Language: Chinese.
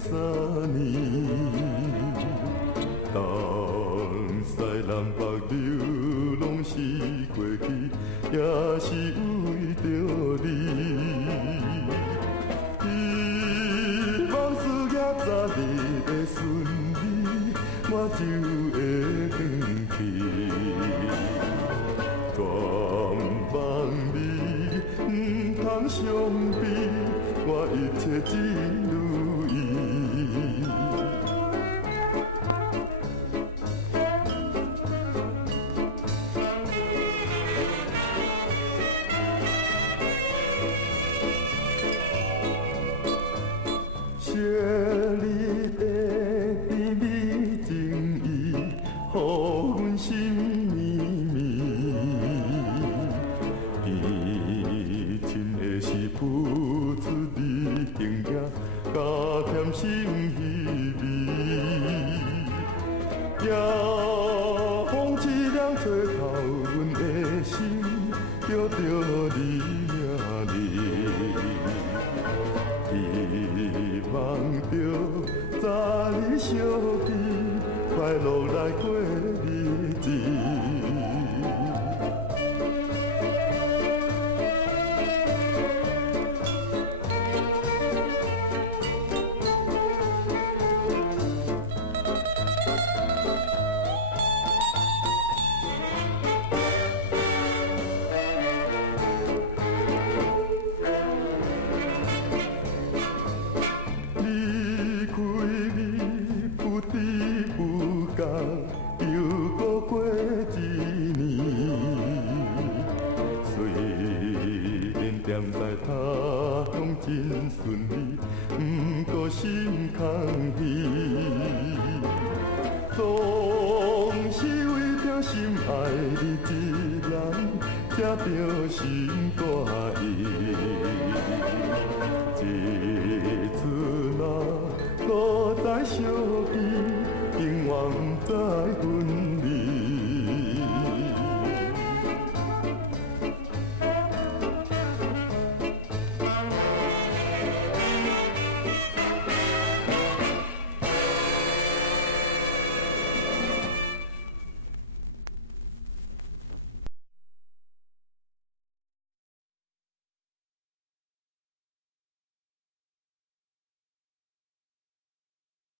3年。东西南北流，拢是过去，也是为着你。希望事业早日会顺利，我就会返去。全望你，不通伤悲，我一切只如意。惜你的甜蜜情意，予阮心绵绵。伊真的是付出你形影，加添心稀微。夜风凄凉吹透阮的心，叫着你名字。希望着早日相见，快乐来过日子。离开你不知不觉，又过过一年。虽然踮在他乡真顺利，不过心空虚。总是为着心爱的一人，才着是